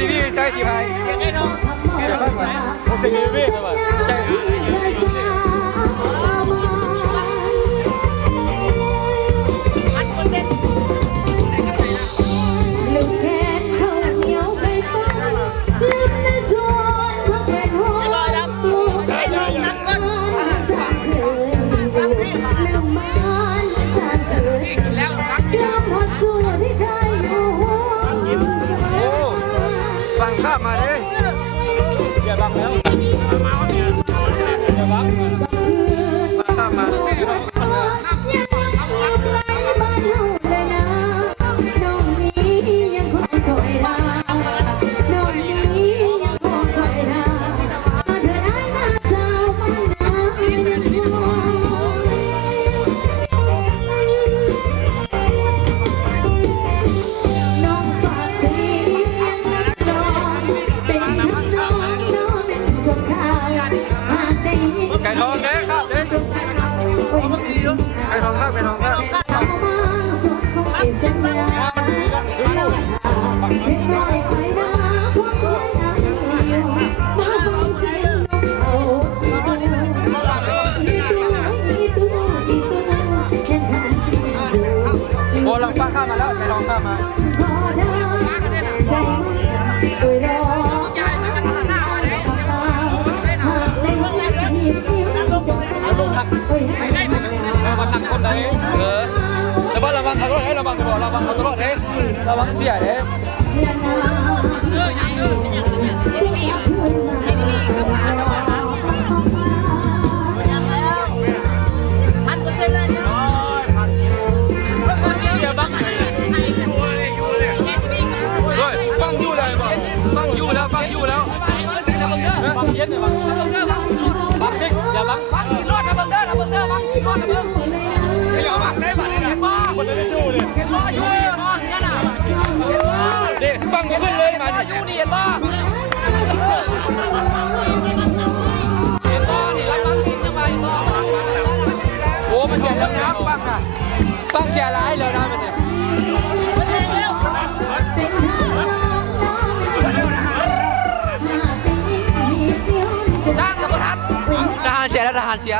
ดีวีใช่สิไพ่เดี๋ยวค่อยมาโอเซดีวีใช่ป่ะใช่ข้ามมาเลยอย่าบังแล้วอย่าบังข้ามมาไก่ทองเด้ครับเด้ไก่ทองครับไก่ทองครับโอ้ลองฟังข้ามมาแล้วไก่ทองข้ามมาระวังระวังเอาตลอดเฮ้ระวังระวังระวังเอาตลอดเฮ้ระวังเสียเฮ้ฟังยู่เลยบ่ฟังยู่แล้วฟังยู่แล้วฟังเย็นเลยบังบังดิอย่าบังบังกินรอดนะบังเด้อนะบังเด้อบังกินรอดนะบังไม่ยอมบังได้บังได้บ้าคนเลยดูเลยเห็นบ้าอยู่นอนเนี่ยนะเด็กฟังขึ้นเลยมาอยู่นี่เห็นบ้าเห็นบ้านี่รักบังกินยังไงบ้าโอ้มันเสียแล้วนะบังอ่ะบังเสียร้ายแล้วนะมันเนี่ยทหารเสียแล้วทหารเสีย